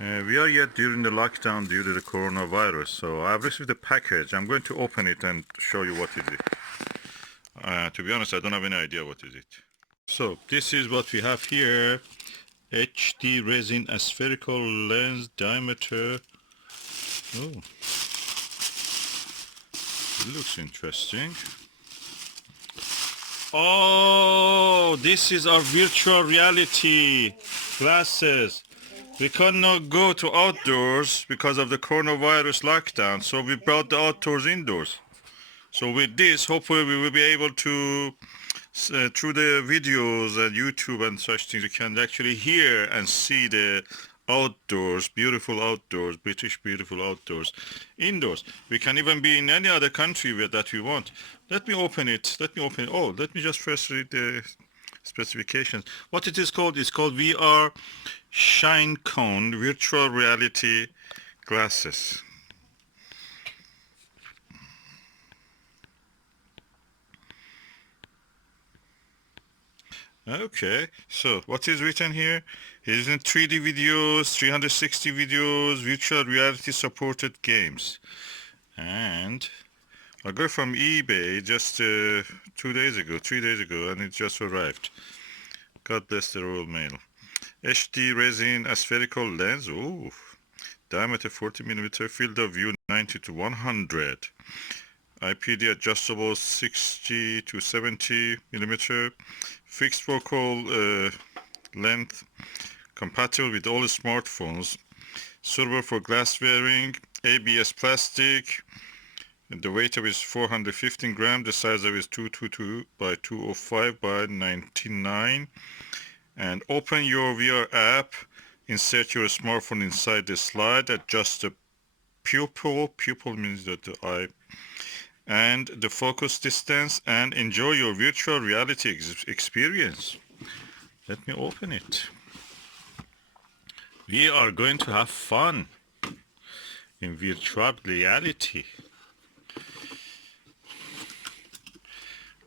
We are yet during the lockdown due to the coronavirus, so I've received a package. I'm going to open it and show you what is it. To be honest, I don't have any idea what is it. So this is what we have here. HD resin aspherical lens diameter. Oh, it looks interesting. Oh, this is our virtual reality glasses. We cannot go to outdoors because of the coronavirus lockdown, so we brought the outdoors indoors. So with this, hopefully we will be able to, through the videos and YouTube and such things, you can actually hear and see the outdoors, beautiful outdoors, British beautiful outdoors, indoors. We can even be in any other country that we want. Let me open it. Oh, let me just first read the specifications. What it is called? It's called VR SHINECON virtual reality glasses. Okay, so what is written here? It is in 3D videos, 360 videos, virtual reality supported games. And I got it from eBay just 3 days ago, and it just arrived. God bless the Royal Mail. HD resin aspherical lens. Ooh, diameter 40mm, field of view 90 to 100. IPD adjustable 60 to 70mm, fixed focal length, compatible with all smartphones, suitable for glass wearing, ABS plastic, and the weight of it is 415 grams, the size of it is 222 by 205 by 99, and open your VR app, insert your smartphone inside the slide, adjust the pupil means that the eye, and the focus distance, and enjoy your virtual reality experience. Let me open it. We are going to have fun in virtual reality.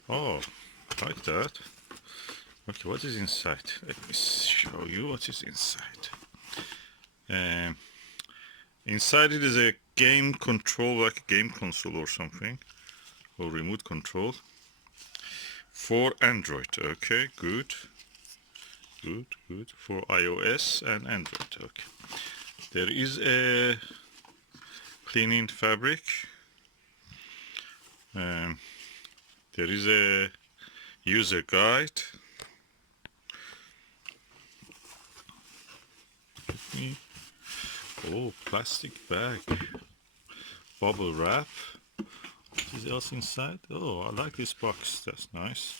Oh, like that. Okay, what is inside? Let me show you what is inside. Inside it is a game control, like a game console or something, or remote control for Android. Okay, good. For iOS and Android. Okay, there is a cleaning fabric. There is a user guide. Oh, plastic bag, bubble wrap. What is else inside? Oh, I like this box. That's nice.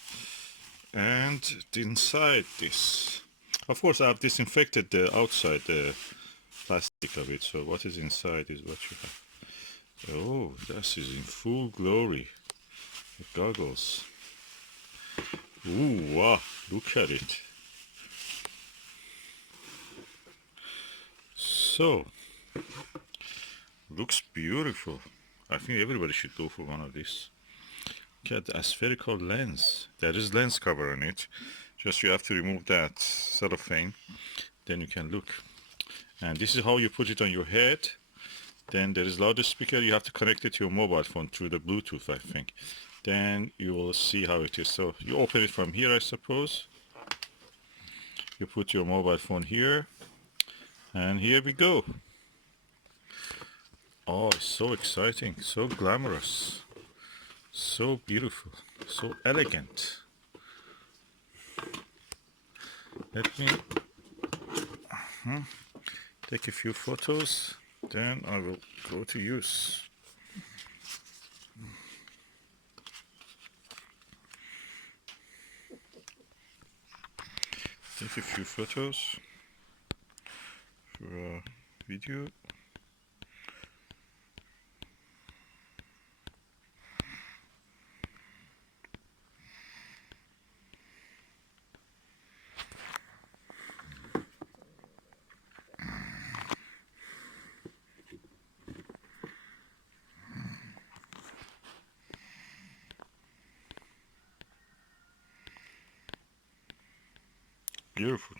And inside this, of course, I've disinfected the outside plastic of it. So what is inside is what you have. Oh, this is in full glory. The goggles. Ooh, wow! Look at it. So, looks beautiful. I think everybody should go for one of these. Look at the aspherical lens. There is lens cover on it. Just you have to remove that cellophane. Then you can look. And this is how you put it on your head. Then there is loudspeaker. You have to connect it to your mobile phone through the Bluetooth, I think. Then you will see how it is. So you open it from here, I suppose. You put your mobile phone here. And here we go. Oh, it's so exciting, so glamorous, so beautiful, so elegant. Let me take a few photos, then I will go to use. Take a few photos for a video. Beautiful.